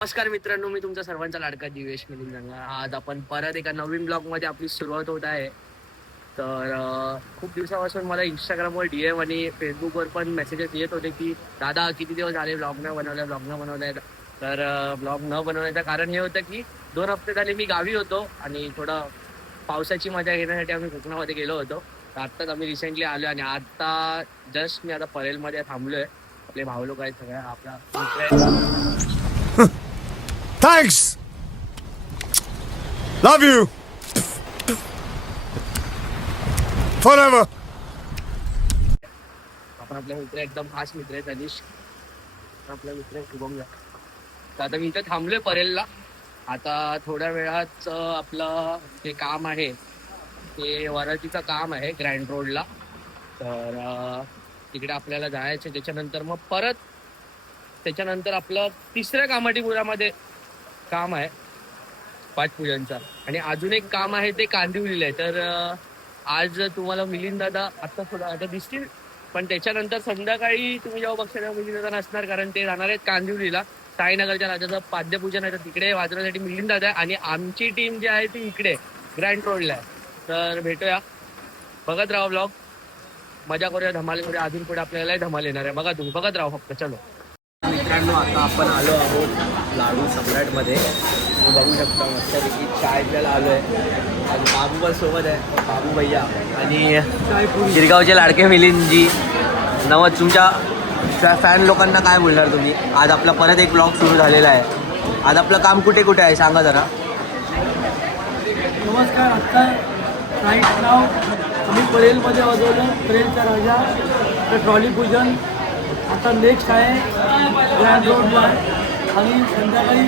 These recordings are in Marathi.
नमस्कार मित्रांनो, मी तुमचा सर्वांचा लाडका दिवेश मिलिंद जंगा. आज आपण परत एका नवीन ब्लॉगमध्ये आपली सुरुवात होत आहे. तर खूप दिवसापासून मला इंस्टाग्रामवर DM आणि फेसबुकवर पण मेसेजेस येत होते की दादा किती दिवस झाले ब्लॉग न बनवलाय. तर ब्लॉग न बनवण्याचं कारण हे होतं की 2 हफ्ते झाले मी गावी होतो आणि थोडं पावसाची मजा घेण्यासाठी आम्ही कोकणामध्ये गेलो होतो. तर आत्ताच आम्ही रिसेंटली आलो आणि आता जस्ट मी आता परेलमध्ये थांबलोय. आपले भाऊ लोक आहेत, सगळ्या आपला मित्र आहेत. Thanks. Love you. Forever. आपण आपले मित्र एकदम खास मित्र आहेत अनिश, आपला मित्र शुभम. तर आता मी इथे थांबलोय परेलला. आता थोड्या वेळात आपलं जे काम आहे ते वरातीचं काम आहे ग्रँड रोडला. तर तिकडे आपल्याला जायचं. त्याच्यानंतर आपलं तिसऱ्या कामाटीपुरामध्ये काम आहे पाठपूजनचा. आणि अजून एक काम आहे ते कांदिवलीला आहे. तर आज तुम्हाला मिलिंद दादा आता दिसतील, पण त्याच्यानंतर संध्याकाळी तुम्ही जेव्हा बघता तेव्हा मिलिंद दादा नसणार, कारण ते जाणार आहेत कांदिवलीला. साईनगरच्या राजाचं पाद्यपूजन आहे, तर तिकडे वाजवण्यासाठी मिलिंद दादा आहे. आणि आमची टीम जी आहे ती इकडे ग्रँड रोडला आहे. तर भेटूया, बघत राहा ब्लॉग, मजा करूया, धमाल करूया. अजून पुढे आपल्याला धमाल येणार आहे, बघा तुम्ही बघत राहा फक्त. चलो मित्रांनो, आता आपण आलो आहोत लाडू सम्राटमध्ये. तुम्ही बघू शकता मस्तपैकी चाय प्यायला आलो आहे. आणि बाबू पण सोबत आहे, बाबू भैया आणि शिरगावचे लाडके मिलिंदजी. तुमच्या फॅन लोकांना काय बोलणार तुम्ही? आज आपला परत एक ब्लॉग सुरू झालेला आहे. आज आपलं काम कुठे कुठे आहे सांगा जरा. नमस्कार. आत्ता राईट नाव आम्ही परेलमध्ये वाजवलं, परेलचा राजा. तर ट्रॉली पूजन आता नेक्स्ट आहे ग्रँड रोडला आहे. आणि संध्याकाळी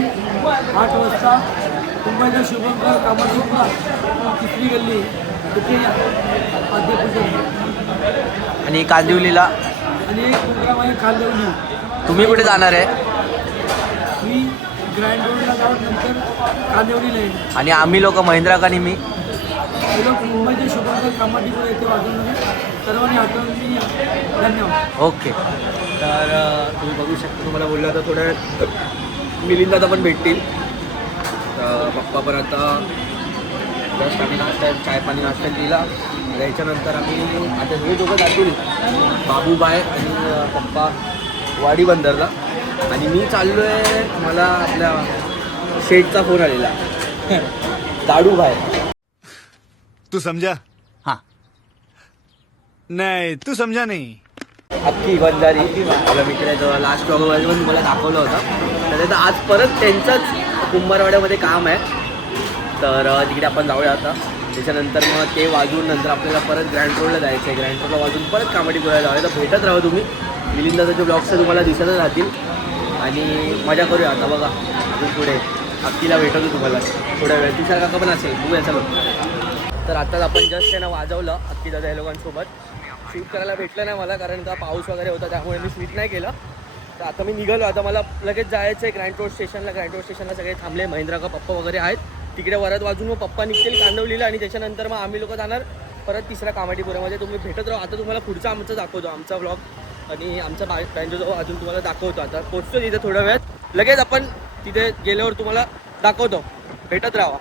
8 वाजता मुंबईचा शुभंकर कामाठीपुरा 3री गल्ली तिथे पाद्यपूजन. आणि कांदिवलीला आणि एक प्रोग्राम आहे कांदिवली. तुम्ही कुठे जाणार आहे? मी ग्रँड रोडला जाऊन नंतर कांदिवलीला येईल. आणि आम्ही लोक महिंद्रा का मी लोक मुंबईचे शुभंकर कामाठीपुरा येथे वाजवून सर्वांनी आठवण. धन्यवाद. ओके. तर तुम्ही बघू शकता, तुम्हाला बोललं तर थोड्या वेळात मिलिंद दादा पण भेटतील. तर पप्पा पण आता जस्ट आम्ही चाय पाणी नाश्ता केला. याच्यानंतर आम्ही आता हे दोघं जातील, बाबूबाय आणि पप्पा वाडी बंदरला. आणि मी चाललो आहे, मला आपल्या शेठचा फोन आलेला, दाडूबाय. तू समझा? हां, नहीं, तू समझा नहीं. अख्खी बंजारी आपला मित्राचं लास्ट ब्लॉगमध्ये पण तुम्हाला दाखवलं होतं. तर आज परत त्यांचंच कुंभारवाड्यामध्ये काम आहे. तर तिकडे आपण जाऊया आता. त्याच्यानंतर मग ते वाजवून नंतर आपल्याला परत ग्रँड रोडला जायचं आहे. ग्रँड रोडला वाजून परत कामाठीपुराला जाऊया. तर भेटत राहा तुम्ही. मिलिंदाचे ब्लॉग्स तुम्हाला दिसतच राहतील आणि मजा करूया. आता बघा अजून पुढे अख्खीला भेटवतो तुम्हाला थोड्या वेळ. तुषार काका पण असेल, बघूया चलो. तर आत्ताच आपण जस्ट त्यांना वाजवलं अख्खी दादा या लोकांसोबत. शूट करायला भेटलं नाही मला, कारण का पाऊस वगैरे होता, त्यामुळे मी शूट नाही केलं. तर आता मी निघालो. आता मला लगेच जायचं आहे ग्रँड रोड स्टेशनला. ग्रँड रोड स्टेशनला सगळे थांबले, महिंद्रा का पप्पा वगैरे आहेत तिकडे. वरत वाजून मग पप्पा निघतील कांदिवलीला. आणि त्याच्यानंतर मग आम्ही लोक जाणार परत तिसऱ्या कामाठीपुरामध्ये. तुम्ही भेटत राहा. आता तुम्हाला पुढचा आमचा दाखवतो, आमचा ब्लॉग आणि आमचा बँजो अजून तुम्हाला दाखवतो. आता पोचतो तिथे थोड्या वेळात. लगेच आपण तिथे गेल्यावर तुम्हाला दाखवतो. भेटत राहा.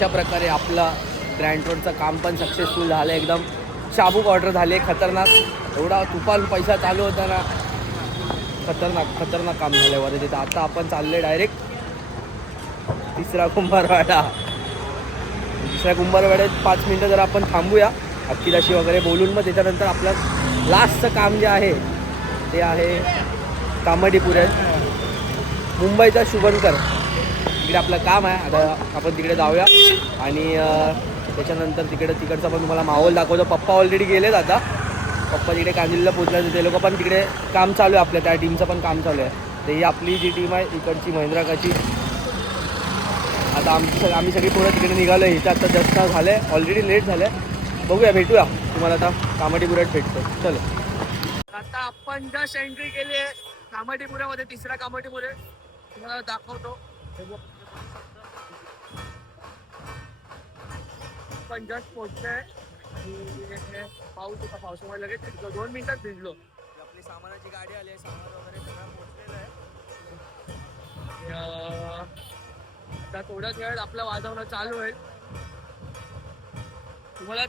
अशा प्रकारे आपला ग्रँड रोडचं काम पण सक्सेसफुल झालं. एकदम शाबूक ऑर्डर झाले, खतरनाक. एवढा तुफान पैसा चालू होता ना, खतरनाक काम झालं वरती. तिथं आता आपण चालले डायरेक्ट तिसरा कुंभारवाडा. दुसऱ्या कुंभारवाड्यात 5 मिनटं जर आपण थांबूया अक्कीदाशी वगैरे बोलून, मग त्याच्यानंतर आपलं लास्टचं काम जे आहे ते आहे कामाडीपुऱ्यात मुंबईचा शुभंकर. तिकडे आपलं काम आहे. आता आपण तिकडे जाऊया आणि त्याच्यानंतर तिकडचा पण तुम्हाला माहोल दाखवतो. पप्पा ऑलरेडी गेलेत. आता पप्पा तिकडे कांदिवलीला पोचले, ते लोक पण तिकडे काम चालू आहे. आपल्या त्या टीमचं पण काम चालू आहे. तर ही आपली जी टीम आहे इकडची महिंद्राकाची. आता आम्ही सगळी पोरं तिकडे निघालो आहे. इथं आता जस्ट झालं आहे, ऑलरेडी लेट झालं आहे. बघूया, भेटूया तुम्हाला आता कामाडीपुऱ्यात भेटतो. चलो, आता आपण जस्ट एंट्री केली आहे कामाडीपुऱ्यामध्ये, तिसऱ्या कामाडीपुऱ्यात. तुम्हाला दाखवतो. आपण जस्ट पोहोचलोय. पाऊस होता, पावसामुळे लगेच 2 मिनिटात भिजलो. आपली सामानाची गाडी आली आहे, सामान वगैरे सगळं पोहोचलेलं आहे. आता थोड्याच वेळात आपलं वाजवणं चालू आहे. तुम्हाला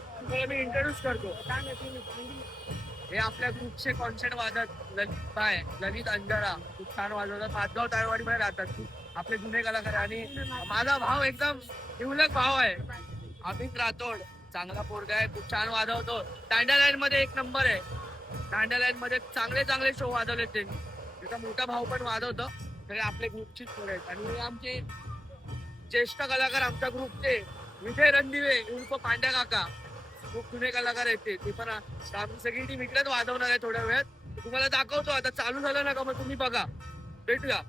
मी इंट्रोड्यूस करतो. हे आपल्या ग्रुपचे कॉन्सर्ट वाजत ललित अंजरा खूप छान वाजवतात. पाचगाव ताळवाडीमध्ये राहतात आपले जुने कलाकार. आणि माझा भाव एकदम निवलक भाव आहे, अमित राठोड. चांगला पोरगा आहे, खूप छान वाजवतो. दांडिया लाईन मध्ये 1 नंबर आहे. दांडिया लाईन मध्ये चांगले शो वाजवले त्यांनी. त्याचा मोठा भाव पण वाजवतो. सगळे आपले ग्रुपचीच पोरं आहेत. आणि आमचे ज्येष्ठ कलाकार आमच्या ग्रुपचे विजय रणदिवे उर्फ पांड्या काका, खूप जुने कलाकार आहेत ते पण. आम्ही सगळी टीम इकडेच वाजवणार आहे थोड्या वेळात. तुम्हाला दाखवतो. आता चालू झालं ना का मग तुम्ही बघा. भेटूया.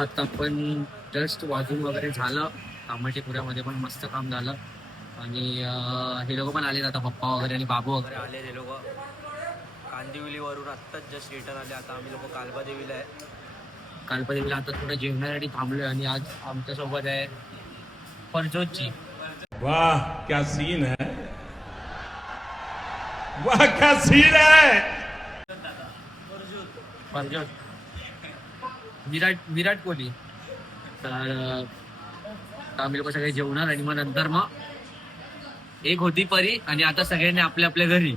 आता आपण जस्ट वाजून वगैरे झालं. कामाठीपुऱ्यामध्ये पण मस्त काम झालं आणि हे लोक पण आले आता पप्पा वगैरे आणि बाबू वगैरे आले. हे लोक कांदिवलीवरून आत्ताच जस्ट रिटर्न आले. आता आम्ही लोक कालबादेवीला आहे. कालबादेवीला आता थोडं जेवणासाठी थांबलोय आणि आज आमच्यासोबत आहे परजोतजी. वाह क्या सीन है, वाह क्या सीन है. परजोत विराट कोहली. तर आम्ही लोक सगळे जेवणार आणि मग नंतर मग एक होती परी आणि आता सगळ्यांनी आपल्या आपल्या घरी.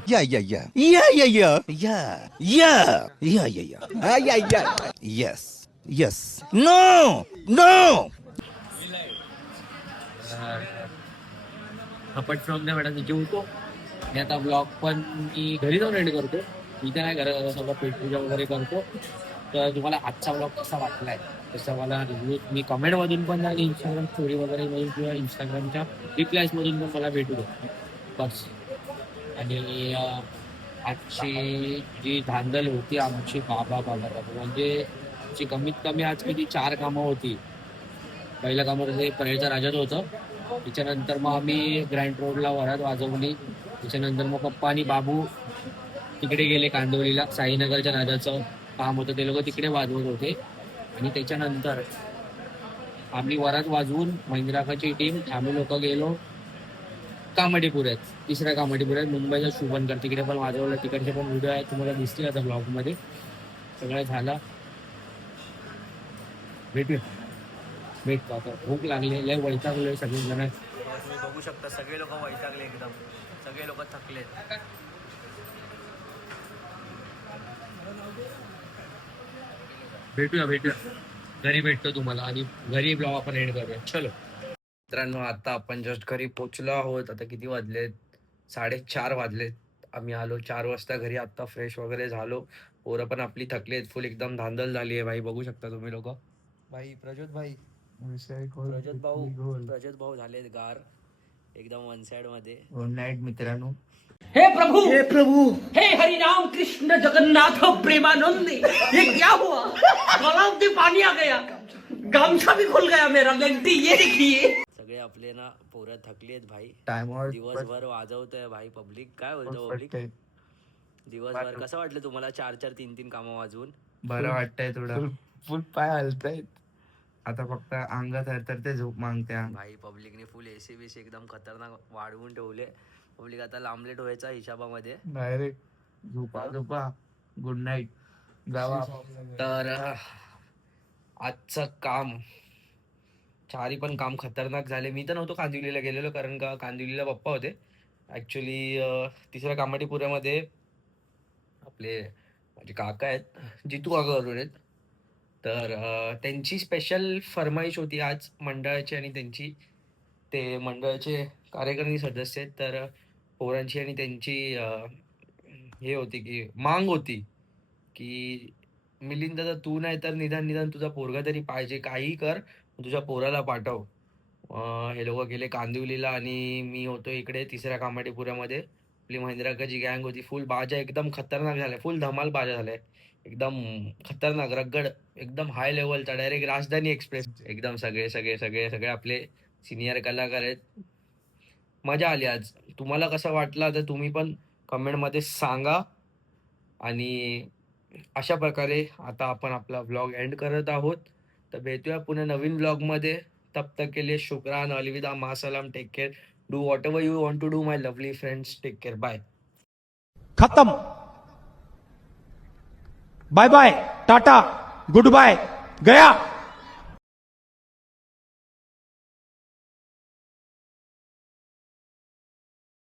आपण फ्रॉम द मॅडम जेवतो आणि आता ब्लॉग पण मी घरी जाऊन एंड करतो. इथे नाही घरात सगळं पेटपूजा वगैरे करतो. तर तुम्हाला आजचा ब्लॉग कसा वाटलाय तसं मला रिव्ह्यू मी कमेंटमधून पण आणि इंस्टाग्राम स्टोरी वगैरे मधून किंवा इंस्टाग्रामच्या रिप्लायजमधून पण मला भेटू दे बस. आणि आजची जी धांदल होती आमची बाबा म्हणजे जी कमीत कमी आज किती 4 कामं होती. पहिलं काम होतं ते परेलच्या राजात होतं. त्याच्यानंतर मग आम्ही ग्रँड रोडला वरात वाजवली. त्याच्यानंतर मग पप्पा आणि बाबू तिकडे गेले कांदिवलीला. साईनगरच्या राजाचं काम होतं ते लोक तिकडे वाजवत होते. आणि त्याच्यानंतर आम्ही वरात वाजवून महिंद्राकाची टीम आम्ही लोक गेलो कामाठीपुऱ्यात. तिसऱ्या कामाठीपुऱ्यात मुंबईचा शुभनकर तिकडे पण वाजवलं. तिकडचे पण व्हिडिओ आहेत तुम्हाला दिसतील आता ब्लॉगमध्ये. सगळं झालं. भेटतो आता. भूक लागली लय वैतागलोय सगळे जण. तुम्ही बघू शकता सगळे लोक वैतागले एकदम. सगळे लोक थकले. भेटूया घरी भेटतो तुम्हाला आणि घरी ब्लॉग आपण एंड करूया. चलो मित्रांनो आता आपण जस्ट घरी पोचलो आहोत. आता किती वाजलेत 4:30 वाजलेत. आम्ही आलो 4 वाजता घरी. आता फ्रेश वगैरे झालो. पोरं पण आपली थकलेत. फुल एकदम धांदल झाली आहे भाई. बघू शकता तुम्ही लोक. भाई प्रज्योत भाऊ झालेत गार एकदम वन साइड मध्ये. गुड नाईट मित्रांनो. हे प्रभु हे हरि राम कृष्ण जगन्नाथ प्रेमानंद, ये क्या हुआ? गलाव में पानी आ गया, गामछा भी खुल गया मेरा. गंटी ये देखिए. सगळे आपले ना पोरं थकलेत भाई. दिवसभर वाजवतोय भाई पब्लिक. काय बोलतो पब्लिक? दिवसभर कसं वाटलं तुम्हाला 4-4, 3-3 कामं वाजवून? बरं वाटतंय थोडं. फुल पाय हलतायत आता. फक्त अंगात तर ते झोप मागत्या भाई. पब्लिकने फुल एसी बीसी एकदम खतरनाक वाढवून ठेवले. पब्लिक आता लांबलेट व्हायचा हिशोबामध्ये. डायरेक्ट झोपा. गुड नाईट जावा. तर आजचं काम 4 पण काम खतरनाक झाले. मी तर नव्हतो कांदिवलीला गेलेलो कारण का कांदिवलीला पप्पा होते ॲक्च्युली. तिसऱ्या कामाठीपुऱ्यामध्ये आपले माझे काका आहेत, जितू काका करून आहेत. तर त्यांची स्पेशल फरमाईश होती आज मंडळाची आणि त्यांची ते मंडळाचे कार्यकारिणी सदस्य आहेत. तर पोरांची आणि त्यांची हे होती की मांग होती की मिलिंद दादा तू नाही तर निदान तुझा पोरगा तरी पाहिजे. काही कर तुझ्या पोराला पाठव. हे लोक गेले कांदिवलीला आणि मी होतो इकडे तिसऱ्या कामाठीपुऱ्यामध्ये. आपली महिंद्राकाची गँग होती. फुल बाजा एकदम खतरनाक झाल्या. फुल धमाल बाजा झाल्या. एकदम खतरनाक रगड एकदम हाय लेवलचा. डायरेक्ट राजधानी एक्सप्रेस. एकदम सगळे आपले सिनियर कलाकार आहेत. मजा आली आज. तुम्हाला कसं वाटलं तर तुम्ही पण कमेंटमध्ये सांगा. आणि अशा प्रकारे आता आपण आपला व्लॉग एंड करत आहोत. तर भेटूया पुन्हा नवीन व्लॉगमध्ये. तब तक के लिए शुक्रान, अलविदा, मासलाम, take care. Do whatever you want to do my lovely friends. Take care. Bye. खत्म. Bye bye, tata, goodbye, गया.